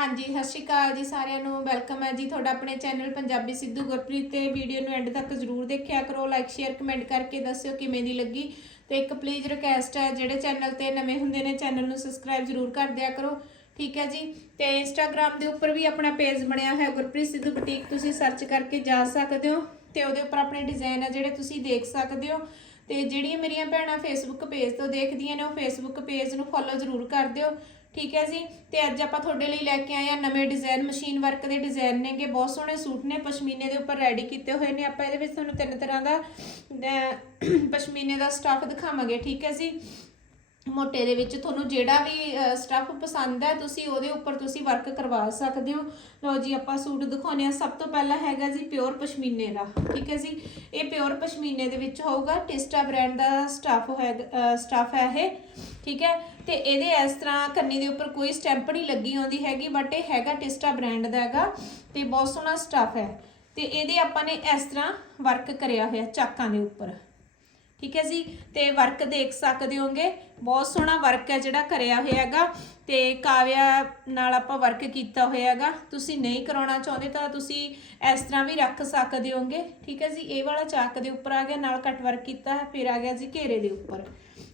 ਹਾਂਜੀ, ਸਤਿ ਸ਼੍ਰੀ ਅਕਾਲ ਜੀ ਸਾਰਿਆਂ ਨੂੰ। ਵੈਲਕਮ ਹੈ ਜੀ ਤੁਹਾਡਾ ਆਪਣੇ ਚੈਨਲ ਪੰਜਾਬੀ ਸਿੱਧੂ ਗੁਰਪ੍ਰੀਤ ਤੇ। ਵੀਡੀਓ ਨੂੰ ਐਂਡ ਤੱਕ ਜ਼ਰੂਰ ਦੇਖਿਆ ਕਰੋ। ਲਾਈਕ ਸ਼ੇਅਰ ਕਮੈਂਟ ਕਰਕੇ ਦੱਸਿਓ ਕਿਵੇਂ ਦੀ ਲੱਗੀ। ਤੇ ਇੱਕ ਪਲੀਜ਼ ਰਿਕਵੈਸਟ ਹੈ, ਜਿਹੜੇ ਚੈਨਲ ਤੇ ਨਵੇਂ ਹੁੰਦੇ ਨੇ ਚੈਨਲ ਨੂੰ ਸਬਸਕ੍ਰਾਈਬ ਜ਼ਰੂਰ ਕਰ ਦਿਆ ਕਰੋ। ਠੀਕ ਹੈ ਜੀ? ਤੇ ਇੰਸਟਾਗ੍ਰam ਦੇ ਉੱਪਰ ਵੀ ਆਪਣਾ ਪੇਜ ਬਣਿਆ ਹੋਇਆ ਗੁਰਪ੍ਰੀਤ ਸਿੱਧੂ ਬੁਟੀਕ ਤੁਸੀਂ ਸਰਚ ਕਰਕੇ ਜਾ ਸਕਦੇ ਹੋ ਤੇ ਉਹਦੇ ਉੱਪਰ ਆਪਣੇ ਡਿਜ਼ਾਈਨ ਆ ਜਿਹੜੇ ਤੁਸੀਂ ਦੇਖ ਸਕਦੇ ਹੋ। ਤੇ ਜਿਹੜੀਆਂ ਮੇਰੀਆਂ ਭੈਣਾਂ ਫੇਸਬੁੱਕ ਪੇਜ ਤੋਂ ਦੇਖਦੀਆਂ ਨੇ, ਉਹ ਫੇਸਬੁੱਕ ਪੇਜ ਨੂੰ ਫੋਲੋ ਜ਼ਰੂਰ ਕਰ ਦਿਓ। ਠੀਕ ਹੈ ਜੀ? ਤੇ ਅੱਜ ਆਪਾਂ ਤੁਹਾਡੇ ਲਈ ਲੈ ਕੇ ਆਏ ਆ ਨਵੇਂ ਡਿਜ਼ਾਈਨ ਮਸ਼ੀਨ ਵਰਕ ਦੇ ਡਿਜ਼ਾਈਨ ਨੇਗੇ। ਬਹੁਤ ਸੋਹਣੇ ਸੂਟ ਨੇ, ਪਸ਼ਮੀਨੇ ਦੇ ਉੱਪਰ ਰੈਡੀ ਕੀਤੇ ਹੋਏ ਨੇ। ਆਪਾਂ ਇਹਦੇ ਵਿੱਚ ਤੁਹਾਨੂੰ ਤਿੰਨ ਤਰ੍ਹਾਂ ਦਾ ਪਸ਼ਮੀਨੇ ਦਾ ਸਟਾਫ ਦਿਖਾਵਾਂਗੇ, ਠੀਕ ਹੈ ਜੀ? ਮੋਟੇ ਦੇ ਵਿੱਚ ਤੁਹਾਨੂੰ ਜਿਹੜਾ ਵੀ ਸਟਫ ਪਸੰਦ ਹੈ, ਤੁਸੀਂ ਉਹਦੇ ਉੱਪਰ ਤੁਸੀਂ ਵਰਕ ਕਰਵਾ ਸਕਦੇ ਹੋ। ਲਓ ਜੀ, ਆਪਾਂ ਸੂਟ ਦਿਖਾਉਨੇ ਆ ਸਭ ਤੋਂ ਪਹਿਲਾਂ ਹੈਗਾ ਜੀ ਪਿਓਰ ਪਸ਼ਮੀਨੇ ਦਾ, ਠੀਕ ਹੈ ਜੀ? ਇਹ ਪਿਓਰ ਪਸ਼ਮੀਨੇ ਦੇ ਵਿੱਚ ਹੋਊਗਾ। ਟਿਸਟਾ ਬ੍ਰਾਂਡ ਦਾ ਸਟਫ ਹੈ ਸਟਫ ਹੈ ਇਹ। ਠੀਕ ਹੈ? ਤੇ ਇਹਦੇ ਇਸ ਤਰ੍ਹਾਂ ਕੰਨੀ ਦੇ ਉੱਪਰ ਕੋਈ ਸਟੈਂਪ ਨਹੀਂ ਲੱਗੀ ਆਉਂਦੀ ਹੈਗੀ ਬਟ ਇਹ ਹੈਗਾ ਟਿਸਟਾ ਬ੍ਰਾਂਡ ਦਾ ਹੈਗਾ ਤੇ ਬਹੁਤ ਸੋਹਣਾ ਸਟਫ ਹੈ। ਤੇ ਇਹਦੇ ਆਪਾਂ ਨੇ ਇਸ ਤਰ੍ਹਾਂ ਵਰਕ ਕਰਿਆ ਹੋਇਆ ਚਾਕਾਂ ਦੇ ਉੱਪਰ। ਠੀਕ ਹੈ ਜੀ? ਤੇ ਵਰਕ ਦੇਖ ਸਕਦੇ ਹੋਗੇ, ਬਹੁਤ ਸੋਹਣਾ ਵਰਕ ਹੈ ਜਿਹੜਾ ਕਰਿਆ ਹੋਇਆ ਹੈਗਾ। ਤੇ ਕਾਵਿਆ ਨਾਲ ਆਪਾਂ ਵਰਕ ਕੀਤਾ ਹੋਇਆ ਹੈਗਾ। ਤੁਸੀਂ ਨਹੀਂ ਕਰਾਉਣਾ ਚਾਹੁੰਦੇ ਤਾਂ ਤੁਸੀਂ ਇਸ ਤਰ੍ਹਾਂ ਵੀ ਰੱਖ ਸਕਦੇ ਹੋਗੇ। ਠੀਕ ਹੈ ਜੀ? ਇਹ ਵਾਲਾ ਚਾਕ ਦੇ ਉੱਪਰ ਆ ਗਿਆ, ਨਾਲ ਕੱਟ ਵਰਕ ਕੀਤਾ ਹੈ, ਫਿਰ ਆ ਗਿਆ ਜੀ ਘੇਰੇ ਦੇ ਉੱਪਰ।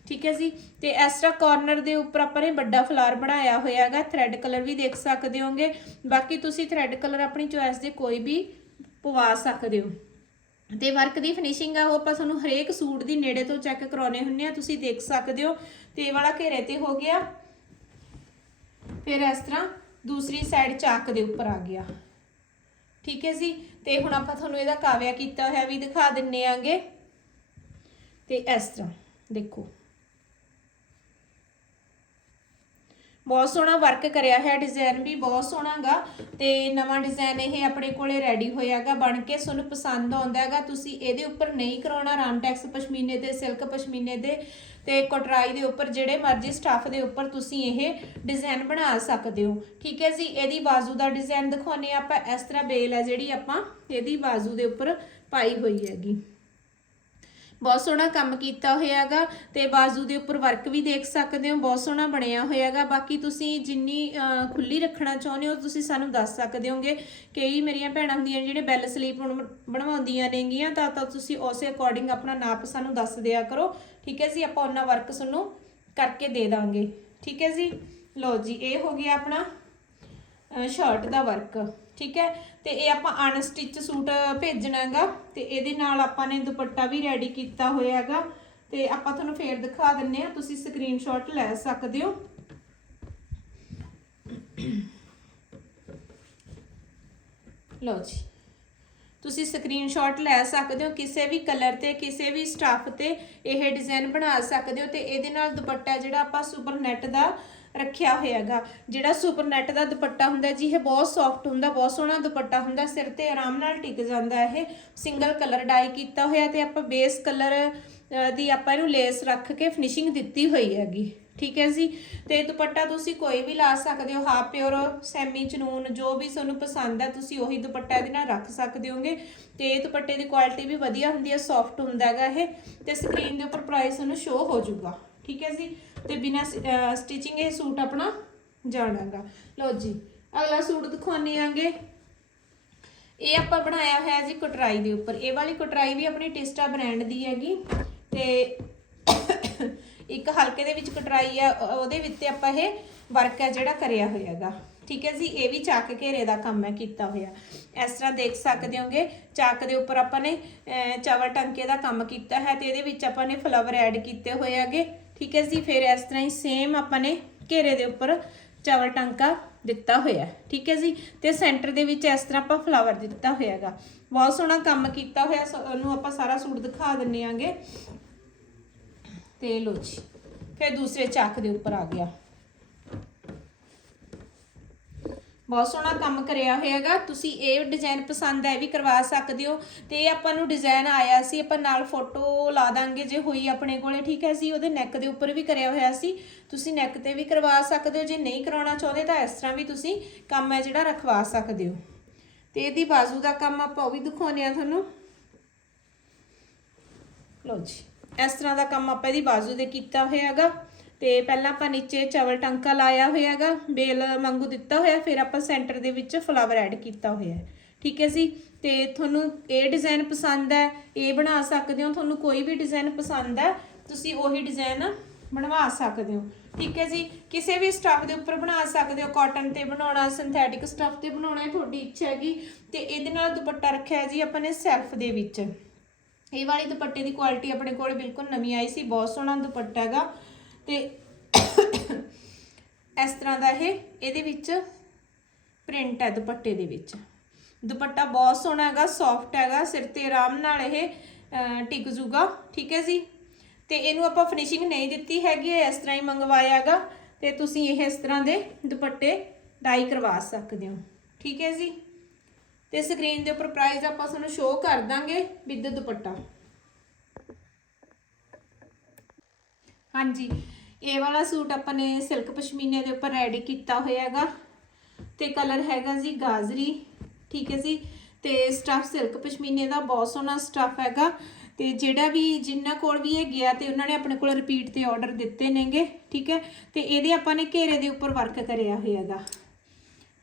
ਠੀਕ ਹੈ ਜੀ? ਤੇ ਇਸ ਤਰ੍ਹਾਂ ਕਾਰਨਰ ਦੇ ਉੱਪਰ ਆਪਾਂ ਨੇ ਵੱਡਾ ਫਲਾਰ ਬਣਾਇਆ ਹੋਇਆ ਹੈਗਾ। ਥ੍ਰੈਡ ਕਲਰ ਵੀ ਦੇਖ ਸਕਦੇ ਹੋਗੇ। ਬਾਕੀ ਤੁਸੀਂ ਥ੍ਰੈਡ ਕਲਰ ਆਪਣੀ ਚੋਇਸ ਦੇ ਕੋਈ ਵੀ ਪਵਾ ਸਕਦੇ ਹੋ। ਤੇ ਵਰਕ ਦੀ ਫਿਨਿਸ਼ਿੰਗ ਆ, ਉਹ ਆਪਾਂ ਤੁਹਾਨੂੰ ਹਰੇਕ ਸੂਟ ਦੀ ਨੇੜੇ ਤੋਂ ਚੈੱਕ ਕਰਾਉਣੇ ਹੁੰਨੇ ਆ। ਤੁਸੀਂ ਦੇਖ ਸਕਦੇ ਹੋ। ਤੇ ਵਾਲਾ ਘੇਰੇ ਤੇ ਹੋ ਗਿਆ। ਫਿਰ ਇਸ ਤਰ੍ਹਾਂ ਦੂਸਰੀ ਸਾਈਡ ਚਾਕ ਦੇ ਉੱਪਰ ਆ ਗਿਆ। ਠੀਕ ਹੈ ਜੀ? ਤੇ ਹੁਣ ਆਪਾਂ ਤੁਹਾਨੂੰ ਇਹਦਾ ਕਾਵਿਆ ਕੀਤਾ ਹੋਇਆ ਵੀ ਦਿਖਾ ਦਿੰਨੇ ਆਂਗੇ। ਤੇ ਇਸ ਤਰ੍ਹਾਂ ਦੇਖੋ। ਬਹੁਤ ਸੋਹਣਾ ਵਰਕ ਕਰਿਆ ਹੈ ਡਿਜ਼ਾਈਨ ਵੀ ਬਹੁਤ ਸੋਹਣਾਗਾ ਤੇ ਨਵਾਂ ਡਿਜ਼ਾਈਨ ਇਹ ਆਪਣੇ ਕੋਲੇ ਰੈਡੀ ਹੋਇਆਗਾ, ਬਣ ਕੇ ਤੁਹਾਨੂੰ ਪਸੰਦ ਆਉਂਦਾ ਹੈਗਾ। ਤੁਸੀਂ ਇਹਦੇ ਉੱਪਰ ਨਹੀਂ ਕਰਾਉਣਾ ਰਾਮਟੈਕਸ ਪਸ਼ਮੀਨੇ ਤੇ ਸਿਲਕ ਪਸ਼ਮੀਨੇ ਦੇ ਤੇ ਕਟਰਾਈ ਦੇ ਉੱਪਰ, ਜਿਹੜੇ ਮਰਜ਼ੀ ਸਟੱਫ ਦੇ ਉੱਪਰ ਤੁਸੀਂ ਇਹ ਡਿਜ਼ਾਈਨ ਬਣਾ ਸਕਦੇ ਹੋ। ਠੀਕ ਹੈ ਜੀ, ਇਹਦੀ ਬਾਜ਼ੂ ਦਾ ਡਿਜ਼ਾਈਨ ਦਿਖਾਉਨੇ ਆ ਆਪਾਂ। ਇਸ ਤਰ੍ਹਾਂ ਬੇਲ ਹੈ ਜਿਹੜੀ ਆਪਾਂ, ਇਹਦੀ ਬਾਜ਼ੂ ਦੇ ਉੱਪਰ ਪਾਈ ਹੋਈ ਹੈਗੀ। ਬਹੁਤ ਸੋਹਣਾ ਕੰਮ ਕੀਤਾ ਹੋਇਆ ਹੈਗਾ ਤੇ ਬਾਜ਼ੂ ਦੇ ਉੱਪਰ ਵਰਕ ਵੀ ਦੇਖ ਸਕਦੇ ਹੋ ਬਹੁਤ ਸੋਹਣਾ ਬਣਿਆ ਹੋਇਆ ਹੈਗਾ ਬਾਕੀ ਤੁਸੀਂ ਜਿੰਨੀ ਅਹ, ਖੁੱਲੀ ਰੱਖਣਾ ਚਾਹੁੰਦੇ ਹੋ ਤੁਸੀਂ ਸਾਨੂੰ ਦੱਸ ਸਕਦੇ ਹੋਗੇ। ਕਈ ਮੇਰੀਆਂ ਭੈਣਾਂ ਹੁੰਦੀਆਂ ਨੇ ਜਿਹੜੇ ਬੈਲ ਸਲੀਪ ਬਣਵਾਉਂਦੀਆਂ ਨੇਗੀਆਂ ਤਾਂ ਤਾਂ ਤੁਸੀਂ ਉਸੇ ਅਕੋਰਡਿੰਗ ਆਪਣਾ ਨਾਪ ਸਾਨੂੰ ਦੱਸ ਦਿਆ ਕਰੋ। ਠੀਕ ਹੈ ਜੀ ਆਪਾਂ ਉਹਨਾਂ ਵਰਕ ਤੁਹਾਨੂੰ ਕਰਕੇ ਦੇ ਦਾਂਗੇ। ਠੀਕ ਹੈ ਜੀ? ਲਓ ਜੀ ਇਹ ਹੋ ਗਿਆ ਆਪਣਾ ਸ਼ਰਟ ਦਾ ਵਰਕ ਠੀਕ ਹੈ? ਤੇ ਇਹ ਆਪਾਂ ਅਨਸਟਿਚ ਸੂਟ ਭੇਜਣਾ ਤੇ ਇਹਦੇ ਨਾਲ ਆਪਾਂ ਨੇ ਦੁਪੱਟਾ ਵੀ ਰੈਡੀ ਕੀਤਾ ਹੋਇਆ ਹੈਗਾ ਤੇ ਆਪਾਂ ਤੁਹਾਨੂੰ ਫੇਰ ਦਿਖਾ ਦਿੰਨੇ ਆ, ਤੁਸੀਂ ਸਕਰੀਨਸ਼ਾਟ ਲੈ ਸਕਦੇ ਹੋ। ਲਓ ਜੀ। ਤੁਸੀਂ ਸਕਰੀਨਸ਼ਾਟ ਲੈ ਸਕਦੇ ਹੋ, ਕਿਸੇ ਵੀ ਕਲਰ ਤੇ, ਕਿਸੇ ਵੀ ਸਟਾਫ ਤੇ ਇਹ ਡਿਜ਼ਾਈਨ ਬਣਾ ਸਕਦੇ ਹੋ, ਤੇ ਇਹਦੇ ਨਾਲ ਦੁਪੱਟਾ ਜਿਹੜਾ ਆਪਾਂ ਸੁਪਰ ਨੈਟ ਦਾ ਰੱਖਿਆ ਹੋਇਆ ਹੈਗਾ ਜਿਹੜਾ ਸੁਪਰ ਨੈਟ ਦਾ ਦੁਪੱਟਾ ਹੁੰਦਾ ਜੀ, ਇਹ ਬਹੁਤ ਸੌਫਟ ਹੁੰਦਾ, ਬਹੁਤ ਸੋਹਣਾ ਦੁਪੱਟਾ ਹੁੰਦਾ, ਸਿਰ ਤੇ ਆਰਾਮ ਨਾਲ ਟਿਕ ਜਾਂਦਾ ਇਹ। ਸਿੰਗਲ ਕਲਰ ਡਾਈ ਕੀਤਾ ਹੋਇਆ ਤੇ ਆਪਾਂ ਬੇਸ ਕਲਰ ਦੀ ਆਪਾਂ ਇਹਨੂੰ ਲੇਸ ਰੱਖ ਕੇ ਫਿਨਿਸ਼ਿੰਗ ਦਿੱਤੀ ਹੋਈ ਹੈਗੀ। ਠੀਕ ਹੈ ਜੀ? ਤੇ ਦੁਪੱਟਾ ਤੁਸੀਂ ਕੋਈ ਵੀ ਲਾ ਸਕਦੇ ਹੋ ਹਾਫ ਪਿਓਰ ਸੈਮੀ ਚਨੂਨ ਜੋ ਵੀ ਤੁਹਾਨੂੰ ਪਸੰਦ ਹੈ ਤੁਸੀਂ ਉਹੀ ਦੁਪੱਟਾ ਇਹਦੇ ਨਾਲ ਰੱਖ ਸਕਦੇ ਹੋਗੇ। ਤੇ ਇਹ ਦੁਪੱਟੇ ਦੀ ਕੁਆਲਿਟੀ ਵੀ ਵਧੀਆ ਹੁੰਦੀ ਹੈ ਸੌਫਟ ਹੁੰਦਾ ਹੈਗਾ ਇਹ। ਤੇ ਸਕਰੀਨ ਦੇ ਉੱਪਰ ਪ੍ਰਾਈਸ ਤੁਹਾਨੂੰ ਸ਼ੋ ਹੋ ਜਾਊਗਾ। ਠੀਕ ਹੈ ਜੀ? ਤੇ ਬਿਨਾ ਸਟਿਚਿੰਗ ਇਹ ਸੂਟ ਆਪਣਾ ਜਾਣਾਗਾ। ਲਓ ਜੀ, ਅਗਲਾ ਸੂਟ ਦਿਖਾਉਣੇ ਆਂਗੇ। ਇਹ ਆਪਾਂ ਬਣਾਇਆ ਹੋਇਆ ਜੀ ਕਟਰਾਈ ਦੇ ਉੱਪਰ। ਇਹ ਵਾਲੀ ਕਟਰਾਈ ਵੀ ਆਪਣੀ ਟਿਸਟਾ ਬ੍ਰਾਂਡ ਦੀ ਹੈਗੀ। ਤੇ ਇੱਕ ਹਲਕੇ ਦੇ ਵਿੱਚ ਕਟਰਾਈ ਆ ਉਹਦੇ ਵਿੱਚ ਤੇ ਆਪਾਂ ਇਹ ਵਰਕ ਹੈ ਜਿਹੜਾ ਕਰਿਆ ਹੋਇਆ ਹੈਗਾ ਠੀਕ ਹੈ ਜੀ, ਇਹ ਵੀ ਚੱਕ ਘੇਰੇ ਦਾ ਕੰਮ ਹੈ, ਕੀਤਾ ਹੋਇਆ। ਇਸ ਤਰ੍ਹਾਂ ਦੇਖ ਸਕਦੇ ਹੋਗੇ, ਚੱਕ ਦੇ ਉੱਪਰ ਆਪਾਂ ਨੇ ਚਾਵਲ ਟੰਕੇ ਦਾ ਕੰਮ ਕੀਤਾ ਹੈ ਤੇ ਇਹਦੇ ਵਿੱਚ ਆਪਾਂ ਨੇ ਫਲਾਵਰ ਐਡ ਕੀਤੇ ਹੋਏ ਹੈਗੇ। ਠੀਕ ਹੈ ਜੀ, ਫਿਰ ਇਸ ਤਰ੍ਹਾਂ ਹੀ ਸੇਮ ਆਪਾਂ ਨੇ ਘੇਰੇ ਦੇ ਉੱਪਰ ਚਾਵਲ ਟਾਂਕਾ ਦਿੱਤਾ ਹੋਇਆ ਠੀਕ ਹੈ ਜੀ। ਤੇ ਸੈਂਟਰ ਦੇ ਵਿੱਚ ਇਸ ਤਰ੍ਹਾਂ ਆਪਾਂ ਫਲਾਵਰ ਦਿੱਤਾ ਹੋਇਆ ਹੈਗਾ। ਬਹੁਤ ਸੋਹਣਾ ਕੰਮ ਕੀਤਾ ਹੋਇਆ, ਸ- ਉਹਨੂੰ ਆਪਾਂ ਸਾਰਾ ਸੂਟ ਦਿਖਾ ਦਿੰਨੇ ਆਂਗੇ। ਤੇ ਲੋ ਜੀ, ਫਿਰ ਦੂਸਰੇ ਚੱਕ ਦੇ ਉੱਪਰ ਆ ਗਿਆ। ਬਹੁਤ ਸੋਹਣਾ ਕੰਮ ਕਰਿਆ ਹੋਇਆਗਾ। ਤੁਸੀਂ ਇਹ ਡਿਜ਼ਾਈਨ ਪਸੰਦ ਹੈ ਵੀ ਕਰਵਾ ਸਕਦੇ ਹੋ। ਤੇ ਇਹ ਆਪਾਂ ਨੂੰ ਡਿਜ਼ਾਈਨ ਆਇਆ ਸੀ, ਆਪਾਂ ਨਾਲ ਫੋਟੋ ਲਾ ਦਾਂਗੇ ਜੇ ਹੋਈ ਆਪਣੇ ਕੋਲੇ, ਠੀਕ ਹੈ ਸੀ ਉਹਦੇ ਨੈਕ ਦੇ ਉੱਪਰ ਵੀ ਕਰਿਆ ਹੋਇਆ ਸੀ। ਤੁਸੀਂ ਨੈਕ ਤੇ ਵੀ ਕਰਵਾ ਸਕਦੇ ਹੋ, ਜੇ ਨਹੀਂ ਕਰਾਉਣਾ ਚਾਹੁੰਦੇ ਤਾਂ ਇਸ ਤਰ੍ਹਾਂ ਵੀ ਤੁਸੀਂ ਕੰਮ ਹੈ ਜਿਹੜਾ ਰਖਵਾ ਸਕਦੇ ਹੋ। ਤੇ ਇਹਦੀ ਬਾਜ਼ੂ ਦਾ ਕੰਮ ਆਪਾਂ ਉਹ ਵੀ ਦਿਖਾਉਂਦੇ ਆ ਤੁਹਾਨੂੰ। ਲਓ ਜੀ, ਇਸ ਤਰ੍ਹਾਂ ਦਾ ਕੰਮ ਆਪਾਂ ਇਹਦੀ ਬਾਜ਼ੂ ਦੇ ਕੀਤਾ ਹੋਇਆ ਹੈਗਾ ਤੇ ਪਹਿਲਾਂ ਆਪਾਂ ਨੀਚੇ ਚਵਲ ਟਾਂਕਾ ਲਾਇਆ ਹੋਇਆ ਹੈਗਾ ਬੇਲ ਵਾਂਗੂ ਦਿੱਤਾ ਹੋਇਆ, ਫਿਰ ਆਪਾਂ ਸੈਂਟਰ ਦੇ ਵਿੱਚ ਫਲਾਵਰ ਐਡ ਕੀਤਾ ਹੋਇਆ ਠੀਕ ਹੈ ਜੀ? ਤੇ ਤੁਹਾਨੂੰ ਇਹ ਡਿਜ਼ਾਈਨ ਪਸੰਦ ਹੈ, ਇਹ ਬਣਾ ਸਕਦੇ ਹੋ, ਤੁਹਾਨੂੰ ਕੋਈ ਵੀ ਡਿਜ਼ਾਈਨ ਪਸੰਦ ਹੈ, ਤੁਸੀਂ ਉਹੀ ਡਿਜ਼ਾਈਨ ਬਣਵਾ ਸਕਦੇ ਹੋ। ਠੀਕ ਹੈ ਜੀ? ਕਿਸੇ ਵੀ ਸਟੱਫ ਦੇ ਉੱਪਰ ਬਣਾ ਸਕਦੇ ਹੋ ਕਾਟਨ ਤੇ ਬਣਾਉਣਾ ਸਿੰਥੈਟਿਕ ਸਟੱਫ ਤੇ ਬਣਾਉਣਾ, ਇਹ ਤੁਹਾਡੀ ਇੱਛਾ ਹੈਗੀ। ਤੇ ਇਹਦੇ ਨਾਲ ਦੁਪੱਟਾ ਰੱਖਿਆ ਜੀ ਆਪਾਂ ਨੇ ਸੈਲਫ ਦੇ ਵਿੱਚ। ਇਹ ਵਾਲੀ ਦੁਪੱਟੇ ਦੀ ਕੁਆਲਿਟੀ ਆਪਣੇ ਕੋਲ ਬਿਲਕੁਲ ਨਵੀਂ ਆਈ ਸੀ, ਬਹੁਤ ਸੋਹਣਾ ਦੁਪੱਟਾ ਹੈਗਾ। ਤੇ ਇਸ ਤਰ੍ਹਾਂ ਦਾ ਇਹ ਇਹਦੇ ਵਿੱਚ ਪ੍ਰਿੰਟ ਹੈ ਦੁਪੱਟੇ ਦੇ ਵਿੱਚ। ਦੁਪੱਟਾ ਬਹੁਤ ਸੋਹਣਾ ਹੈਗਾ ਸੌਫਟ ਹੈਗਾ ਸਿਰ ਤੇ ਆਰਾਮ ਨਾਲ ਇਹ ਅਹ, ਟਿਕ ਜੂਗਾ ਠੀਕ ਹੈ ਜੀ? ਤੇ ਇਹਨੂੰ ਆਪਾਂ ਫਿਨਿਸ਼ਿੰਗ ਨਹੀਂ ਦਿੱਤੀ ਹੈਗੀ ਇਹ ਇਸ ਤਰ੍ਹਾਂ ਹੀ ਮੰਗਵਾਇਆ ਹੈਗਾ ਤੇ ਤੁਸੀਂ ਇਹ ਇਸ ਤਰ੍ਹਾਂ ਦੇ ਦੁਪੱਟੇ ਡਾਈ ਕਰਵਾ ਸਕਦੇ ਹੋ ਠੀਕ ਹੈ ਜੀ? ਤੇ ਸਕਰੀਨ ਦੇ ਉੱਪਰ ਪ੍ਰਾਈਸ ਆਪਾਂ ਤੁਹਾਨੂੰ ਸ਼ੋਅ ਕਰ ਦਾਂਗੇ ਵਿਦ ਦੁਪੱਟਾ। ਹਾਂਜੀ ਇਹ ਵਾਲਾ ਸੂਟ ਆਪਾਂ ਨੇ ਸਿਲਕ ਪਸ਼ਮੀਨੇ ਦੇ ਉੱਪਰ ਰੈਡੀ ਕੀਤਾ ਹੋਇਆ ਹੈਗਾ ਤੇ ਕਲਰ ਹੈਗਾ ਜੀ ਗਾਜਰੀ, ਠੀਕ ਹੈ ਜੀ? ਤੇ ਸਟਫ ਸਿਲਕ ਪਸ਼ਮੀਨੇ ਦਾ ਬਹੁਤ ਸੋਹਣਾ ਸਟਫ ਹੈਗਾ। ਤੇ ਜਿਹੜਾ ਵੀ ਜਿੰਨਾ ਕੋਲ ਵੀ ਇਹ ਗਿਆ ਤੇ ਉਹਨਾਂ ਨੇ ਆਪਣੇ ਕੋਲ ਰਿਪੀਟ ਤੇ ਆਰਡਰ ਦਿੱਤੇ ਨੇਗੇ, ਠੀਕ ਹੈ? ਤੇ ਇਹਦੇ ਆਪਾਂ ਨੇ ਘੇਰੇ ਦੇ ਉੱਪਰ ਵਰਕ ਕਰਿਆ ਹੋਇਆ ਹੈਗਾ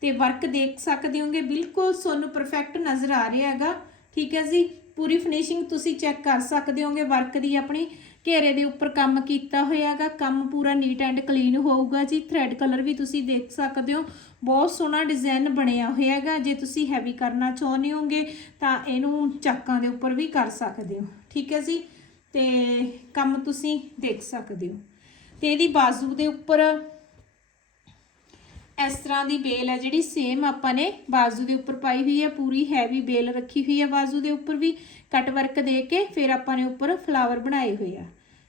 ਤੇ ਵਰਕ ਦੇਖ ਸਕਦੇ ਹੋਗੇ, ਬਿਲਕੁਲ ਸੋਨੂੰ ਪਰਫੈਕਟ ਨਜ਼ਰ ਆ ਰਿਹਾ ਹੈਗਾ, ਠੀਕ ਹੈ ਜੀ? ਪੂਰੀ ਫਿਨਿਸ਼ਿੰਗ ਤੁਸੀਂ ਚੈੱਕ ਕਰ ਸਕਦੇ ਹੋਗੇ ਵਰਕ ਦੀ ਆਪਣੀ। ਘੇਰੇ ਦੇ ਉੱਪਰ ਕੰਮ ਕੀਤਾ ਹੋਇਆ ਹੈਗਾ ਕੰਮ ਪੂਰਾ ਨੀਟ ਐਂਡ ਕਲੀਨ ਹੋਊਗਾ ਜੀ। ਥ੍ਰੈਡ ਕਲਰ ਵੀ ਤੁਸੀਂ ਦੇਖ ਸਕਦੇ ਹੋ। ਬਹੁਤ ਸੋਹਣਾ ਡਿਜ਼ਾਈਨ ਬਣਿਆ ਹੋਇਆ ਹੈਗਾ ਜੇ ਤੁਸੀਂ ਹੈਵੀ ਕਰਨਾ ਚਾਹੁੰਦੇ ਹੋਗੇ, ਤਾਂ ਇਹਨੂੰ ਚਾਕਾਂ ਦੇ ਉੱਪਰ ਵੀ ਕਰ ਸਕਦੇ ਹੋ। ਠੀਕ ਹੈ ਜੀ? ਤੇ ਕੰਮ ਤੁਸੀਂ ਦੇਖ ਸਕਦੇ ਹੋ। ਤੇ ਇਹਦੀ ਬਾਜ਼ੂ ਦੇ ਉੱਪਰ ਇਸ ਤਰ੍ਹਾਂ ਦੀ ਬੇਲ ਹੈ ਜਿਹੜੀ ਸੇਮ ਆਪਾਂ ਨੇ ਬਾਜ਼ੂ ਦੇ ਉੱਪਰ ਪਾਈ ਹੋਈ ਹੈ, ਪੂਰੀ ਹੈਵੀ ਬੇਲ ਰੱਖੀ ਹੋਈ ਹੈ ਬਾਜ਼ੂ ਦੇ ਉੱਪਰ ਵੀ ਕਟ ਵਰਕ ਦੇ ਕੇ ਫਿਰ ਆਪਾਂ ਨੇ ਉੱਪਰ ਫਲਾਵਰ ਬਣਾਏ ਹੋਏ ਆ।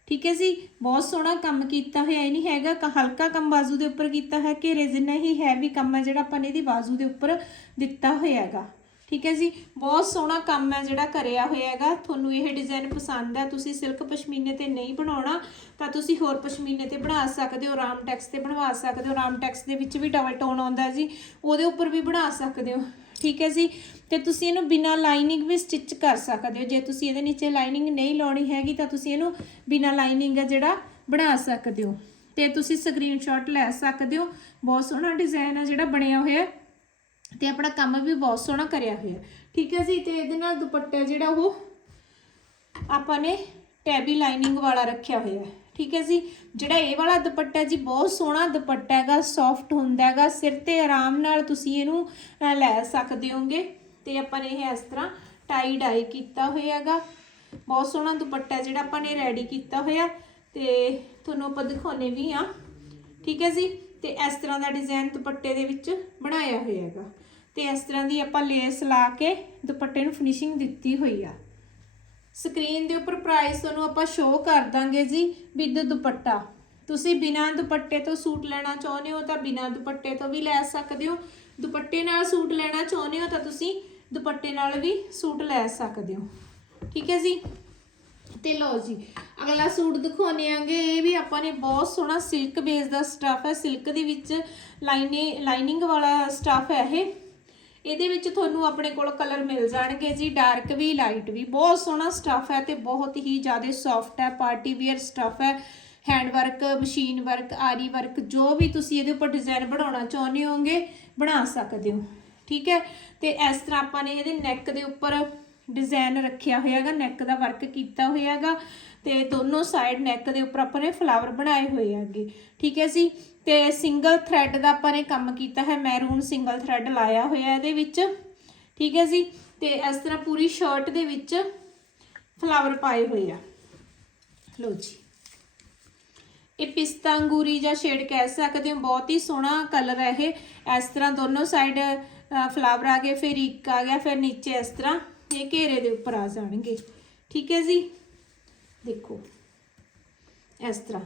ਠੀਕ ਹੈ ਜੀ? ਬਹੁਤ ਸੋਹਣਾ ਕੰਮ ਕੀਤਾ ਹੋਇਆ, ਇਹ ਨਹੀਂ ਹੈਗਾ ਹਲਕਾ ਕੰਮ ਬਾਜ਼ੂ ਦੇ ਉੱਪਰ ਕੀਤਾ ਹੈ ਘੇਰੇ ਜਿੰਨਾ ਹੀ ਹੈਵੀ ਕੰਮ ਹੈ ਜਿਹੜਾ ਆਪਾਂ ਨੇ ਇਹਦੀ ਬਾਜ਼ੂ ਦੇ ਉੱਪਰ ਦਿੱਤਾ ਹੋਇਆ ਹੈਗਾ। ਠੀਕ ਹੈ ਜੀ? ਬਹੁਤ ਸੋਹਣਾ ਕੰਮ ਹੈ ਜਿਹੜਾ ਕਰਿਆ ਹੋਇਆ ਹੈਗਾ। ਤੁਹਾਨੂੰ ਇਹ ਡਿਜ਼ਾਈਨ ਪਸੰਦ ਹੈ। ਤੁਸੀਂ ਸਿਲਕ ਪਸ਼ਮੀਨੇ ਤੇ ਨਹੀਂ ਬਣਾਉਣਾ, ਤਾਂ ਤੁਸੀਂ ਹੋਰ ਪਸ਼ਮੀਨੇ ਤੇ ਬਣਾ ਸਕਦੇ ਹੋ, ਰਾਮ ਟੈਕਸ ਤੇ ਬਣਵਾ ਸਕਦੇ ਹੋ। ਰਾਮ ਟੈਕਸ ਦੇ ਵਿੱਚ ਵੀ ਡਬਲ ਟੋਨ ਆਉਂਦਾ ਜੀ। ਉਹਦੇ ਉੱਪਰ ਵੀ ਬਣਾ ਸਕਦੇ ਹੋ। ਠੀਕ ਹੈ ਜੀ? ਤੇ ਤੁਸੀਂ ਇਹਨੂੰ ਬਿਨਾ ਲਾਈਨਿੰਗ ਵੀ ਸਟਿਚ ਕਰ ਸਕਦੇ ਹੋ। ਜੇ ਤੁਸੀਂ ਇਹਦੇ ਨੀਚੇ ਲਾਈਨਿੰਗ ਨਹੀਂ ਲਾਉਣੀ ਹੈਗੀ, ਤਾਂ ਤੁਸੀਂ ਇਹਨੂੰ ਬਿਨਾ ਲਾਈਨਿੰਗ ਹੈ ਜਿਹੜਾ ਬਣਾ ਸਕਦੇ ਹੋ। ਤੇ ਤੁਸੀਂ ਸਕਰੀਨਸ਼ਾਟ ਲੈ ਸਕਦੇ ਹੋ। ਬਹੁਤ ਸੋਹਣਾ ਡਿਜ਼ਾਈਨ ਹੈ ਜਿਹੜਾ ਬਣਿਆ ਹੋਇਆ। ਹੈ ਤੇ ਆਪਣਾ ਕੰਮ ਵੀ ਬਹੁਤ ਸੋਹਣਾ ਕਰਿਆ ਹੋਇਆ। ਠੀਕ ਹੈ ਜੀ, ਤੇ ਇਹਦੇ ਨਾਲ ਦੁਪੱਟਾ ਜਿਹੜਾ ਉਹ ਆਪਾਂ ਨੇ ਟੈਬੀ ਲਾਈਨਿੰਗ ਵਾਲਾ ਰੱਖਿਆ ਹੋਇਆ ਹੈ। ਠੀਕ ਹੈ ਜੀ, ਜਿਹੜਾ ਇਹ ਵਾਲਾ ਦੁਪੱਟਾ ਜੀ, ਬਹੁਤ ਸੋਹਣਾ ਦੁਪੱਟਾ ਹੈਗਾ ਸੌਫਟ ਹੁੰਦਾ ਹੈਗਾ, ਸਿਰ ਤੇ ਆਰਾਮ ਨਾਲ ਤੁਸੀਂ ਇਹਨੂੰ ਲੈ ਸਕਦੇ ਹੋਗੇ। ਤੇ ਆਪਾਂ ਨੇ ਇਹ ਇਸ ਤਰ੍ਹਾਂ ਟਾਈ ਡਾਈ ਕੀਤਾ ਹੋਇਆ ਹੈਗਾ। ਬਹੁਤ ਸੋਹਣਾ ਦੁਪੱਟਾ ਜਿਹੜਾ ਆਪਾਂ ਨੇ ਰੈਡੀ ਕੀਤਾ ਹੋਇਆ। ਤੇ ਤੁਹਾਨੂੰ ਆਪਾਂ ਦਿਖਾਉਨੇ ਵੀ ਆ ਠੀਕ ਹੈ ਜੀ ਤੇ ਇਸ ਤਰ੍ਹਾਂ ਦਾ ਡਿਜ਼ਾਈਨ ਦੁਪੱਟੇ ਦੇ ਵਿੱਚ ਬਣਾਇਆ ਹੋਇਆ ਹੈਗਾ ਤੇ ਇਸ ਤਰ੍ਹਾਂ ਦੀ ਆਪਾਂ ਲੇਸ ਲਾ ਕੇ ਦੁਪੱਟੇ ਨੂੰ ਫਿਨਿਸ਼ਿੰਗ ਦਿੱਤੀ ਹੋਈ ਆ। ਸਕਰੀਨ ਦੇ ਉੱਪਰ ਪ੍ਰਾਈਸ ਤੁਹਾਨੂੰ ਆਪਾਂ ਸ਼ੋਅ ਕਰ ਦਾਂਗੇ ਜੀ ਵਿਦ ਦੁਪੱਟਾ। ਤੁਸੀਂ ਬਿਨਾਂ ਦੁਪੱਟੇ ਤੋਂ ਸੂਟ ਲੈਣਾ ਚਾਹੁੰਦੇ ਹੋ ਤਾਂ ਬਿਨਾਂ ਦੁਪੱਟੇ ਤੋਂ ਵੀ ਲੈ ਸਕਦੇ ਹੋ। ਦੁਪੱਟੇ ਨਾਲ ਸੂਟ ਲੈਣਾ ਚਾਹੁੰਦੇ ਹੋ ਤਾਂ ਤੁਸੀਂ ਦੁਪੱਟੇ ਨਾਲ ਵੀ ਸੂਟ ਲੈ ਸਕਦੇ ਹੋ। ਠੀਕ ਹੈ ਜੀ? ਤੇ ਲਓ ਜੀ ਅਗਲਾ ਸੂਟ ਦਿਖਾਉਣੇ ਆਂਗੇ। ਇਹ ਵੀ ਆਪਾਂ ਨੇ ਬਹੁਤ ਸੋਹਣਾ ਸਿਲਕ ਬੇਸ ਦਾ ਸਟਫ ਹੈ। ਸਿਲਕ ਦੇ ਵਿੱਚ ਲਾਈਨੇ ਲਾਈਨਿੰਗ ਵਾਲਾ ਸਟਫ ਹੈ ਇਹ। ਇਹਦੇ ਵਿੱਚ ਤੁਹਾਨੂੰ ਆਪਣੇ ਕੋਲ ਕਲਰ ਮਿਲ ਜਾਣਗੇ ਜੀ। ਡਾਰਕ ਵੀ ਲਾਈਟ ਵੀ। ਬਹੁਤ ਸੋਹਣਾ ਸਟਫ ਹੈ ਤੇ ਬਹੁਤ ਹੀ ਜ਼ਿਆਦਾ ਸੌਫਟ ਹੈ। ਪਾਰਟੀ ਵੇਅਰ ਸਟਫ ਹੈ। Hand work machine work aari work ਜੋ ਵੀ ਤੁਸੀਂ ਇਹਦੇ ਉੱਪਰ ਡਿਜ਼ਾਈਨ ਬਣਾਉਣਾ ਚਾਹੁੰਦੇ ਹੋਗੇ ਬਣਾ ਸਕਦੇ ਹੋ। ਠੀਕ ਹੈ? ਤੇ ਇਸ ਤਰ੍ਹਾਂ ਆਪਾਂ ਨੇ ਇਹਦੇ ਨੈਕ ਦੇ ਉੱਪਰ ਡਿਜ਼ਾਈਨ ਰੱਖਿਆ ਹੋਇਆ ਹੈਗਾ। ਨੈਕ ਦਾ ਵਰਕ ਕੀਤਾ ਹੋਇਆ ਹੈਗਾ। ਤੇ ਦੋਨੋਂ ਸਾਈਡ ਨੈਕ ਦੇ ਉੱਪਰ ਆਪਾਂ ਨੇ ਫਲਾਵਰ ਬਣਾਏ ਹੋਏ ਹੈਗੇ। ਠੀਕ ਹੈ ਜੀ? ਤੇ ਸਿੰਗਲ ਥ੍ਰੈਡ ਦਾ ਆਪਾਂ ਨੇ ਕੰਮ ਕੀਤਾ ਹੈ ਮੈਰੂਨ ਸਿੰਗਲ ਥ੍ਰੈਡ ਲਾਇਆ ਹੋਇਆ ਇਹਦੇ ਵਿੱਚ। ਠੀਕ ਹੈ ਜੀ? ਤੇ ਇਸ ਤਰ੍ਹਾਂ ਪੂਰੀ ਸ਼ਰਟ ਦੇ ਵਿੱਚ ਫਲਾਵਰ ਪਾਏ ਹੋਏ ਆ। ਲਓ ਜੀ। ਇਹ ਪਿਸਤਾ ਅੰਗੂਰੀ ਜਾਂ ਸ਼ੇਡ ਕਹਿ ਸਕਦੇ ਹੋ, ਬਹੁਤ ਹੀ ਸੋਹਣਾ ਕਲਰ ਹੈ ਇਹ। ਇਸ ਤਰ੍ਹਾਂ ਦੋਨੋਂ ਸਾਈਡ ਫਲਾਵਰ ਆ ਗਏ, ਫਿਰ ਇੱਕ ਆ ਗਿਆ, ਫਿਰ ਨੀਚੇ ਇਸ ਤਰ੍ਹਾਂ ਇਹ ਘੇਰੇ ਦੇ ਉੱਪਰ ਆ ਜਾਣਗੇ। ਠੀਕ ਹੈ ਜੀ? ਦੇਖੋ। ਇਸ ਤਰ੍ਹਾਂ।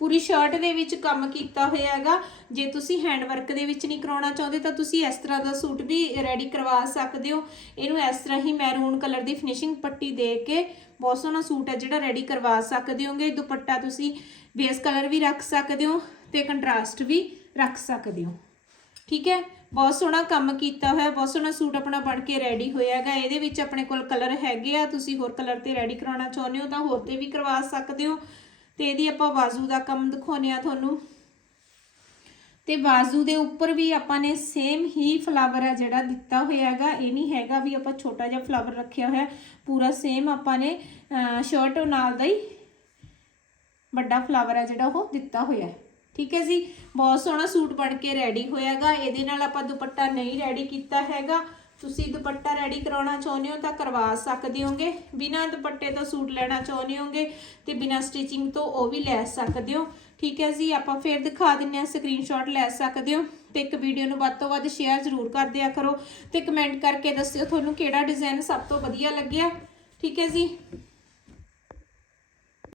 ਪੂਰੀ ਸ਼ਰਟ ਦੇ ਵਿੱਚ ਕੰਮ ਕੀਤਾ ਹੋਇਆ ਹੈਗਾ। ਜੇ ਤੁਸੀਂ ਹੈਂਡ ਵਰਕ ਦੇ ਵਿੱਚ ਨਹੀਂ ਕਰਾਉਣਾ ਚਾਹੁੰਦੇ, ਤਾਂ ਤੁਸੀਂ ਇਸ ਤਰ੍ਹਾਂ ਦਾ ਸੂਟ ਵੀ ਰੈਡੀ ਕਰਵਾ ਸਕਦੇ ਹੋ। ਇਹਨੂੰ ਇਸ ਤਰ੍ਹਾਂ ਹੀ ਮੈਰੂਨ ਕਲਰ ਦੀ ਫਿਨਿਸ਼ਿੰਗ ਪੱਟੀ ਦੇ ਕੇ ਬਹੁਤ ਸੋਹਣਾ ਸੂਟ ਹੈ ਜਿਹੜਾ ਰੈਡੀ ਕਰਵਾ ਸਕਦੇ ਹੋਗੇ। ਦੁਪੱਟਾ ਤੁਸੀਂ ਬੇਸ ਕਲਰ ਵੀ ਰੱਖ ਸਕਦੇ ਹੋ ਤੇ ਕੰਟਰਾਸਟ ਵੀ ਰੱਖ ਸਕਦੇ ਹੋ। ਠੀਕ ਹੈ? ਬਹੁਤ ਸੋਹਣਾ ਕੰਮ ਕੀਤਾ ਹੋਇਆ, ਬਹੁਤ ਸੋਹਣਾ ਸੂਟ ਆਪਣਾ ਬਣ ਕੇ ਰੈਡੀ ਹੋਇਆ ਹੈਗਾ। ਇਹਦੇ ਵਿੱਚ ਆਪਣੇ ਕੋਲ ਕਲਰ ਹੈਗੇ ਆ, ਤੁਸੀਂ ਹੋਰ ਕਲਰ ਤੇ ਰੈਡੀ ਕਰਾਉਣਾ ਚਾਹੁੰਦੇ ਹੋ ਤਾਂ ਹੋਰ ਤੇ ਵੀ ਕਰਵਾ ਸਕਦੇ ਹੋ। ਤੇ ਇਹਦੀ ਆਪਾਂ ਬਾਜ਼ੂ ਦਾ ਕੰਮ ਦਿਖਾਉਨੇ ਆ ਤੁਹਾਨੂੰ। ਤੇ ਬਾਜ਼ੂ ਦੇ ਉੱਪਰ ਵੀ ਆਪਾਂ ਨੇ ਸੇਮ ਹੀ ਫਲਾਵਰ ਹੈ ਜਿਹੜਾ ਦਿੱਤਾ ਹੋਇਆ ਹੈਗਾ। ਇਹ ਨਹੀਂ ਹੈਗਾ ਵੀ ਆਪਾਂ ਛੋਟਾ ਜਿਹਾ ਫਲਾਵਰ ਰੱਖਿਆ ਹੋਇਆ। ਪੂਰਾ ਸੇਮ ਆਪਾਂ ਨੇ ਸ਼ਰਟ ਨਾਲ ਦਾ ਹੀ ਵੱਡਾ ਫਲਾਵਰ ਹੈ ਜਿਹੜਾ ਉਹ ਦਿੱਤਾ ਹੋਇਆ ਹੈ। ਠੀਕ ਹੈ ਜੀ? ਬਹੁਤ ਸੋਹਣਾ ਸੂਟ ਬਣ ਕੇ ਰੈਡੀ ਹੋਇਆਗਾ। ਇਹਦੇ ਨਾਲ ਆਪਾਂ ਦੁਪੱਟਾ ਨਹੀਂ ਰੈਡੀ ਕੀਤਾ ਹੈਗਾ। ਤੁਸੀਂ ਦੁਪੱਟਾ ਰੈਡੀ ਕਰਾਉਣਾ ਚਾਹੁੰਦੇ ਹੋ ਤਾਂ ਕਰਵਾ ਸਕਦੇ ਹੋਗੇ। ਬਿਨਾਂ ਦੁਪੱਟੇ ਤੋਂ ਸੂਟ ਲੈਣਾ ਚਾਹੁੰਦੇ ਹੋਗੇ ਤੇ ਬਿਨਾਂ ਸਟਿਚਿੰਗ ਤੋਂ ਉਹ ਵੀ ਲੈ ਸਕਦੇ ਹੋ। ਠੀਕ ਹੈ ਜੀ? ਆਪਾਂ ਫੇਰ ਦਿਖਾ ਦਿੰਨੇ ਆ ਸਕਰੀਨਸ਼ਾਟ ਲੈ ਸਕਦੇ ਹੋ। ਤੇ ਇੱਕ ਵੀਡੀਓ ਨੂੰ ਵੱਧ ਤੋਂ ਵੱਧ ਸ਼ੇਅਰ ਜ਼ਰੂਰ ਕਰ ਦਿਆ ਕਰੋ। ਤੇ ਕਮੈਂਟ ਕਰਕੇ ਦੱਸਿਓ ਤੁਹਾਨੂੰ ਕਿਹੜਾ ਡਿਜ਼ਾਈਨ ਸਭ ਤੋਂ ਵਧੀਆ ਲੱਗਿਆ। ਠੀਕ ਹੈ ਜੀ?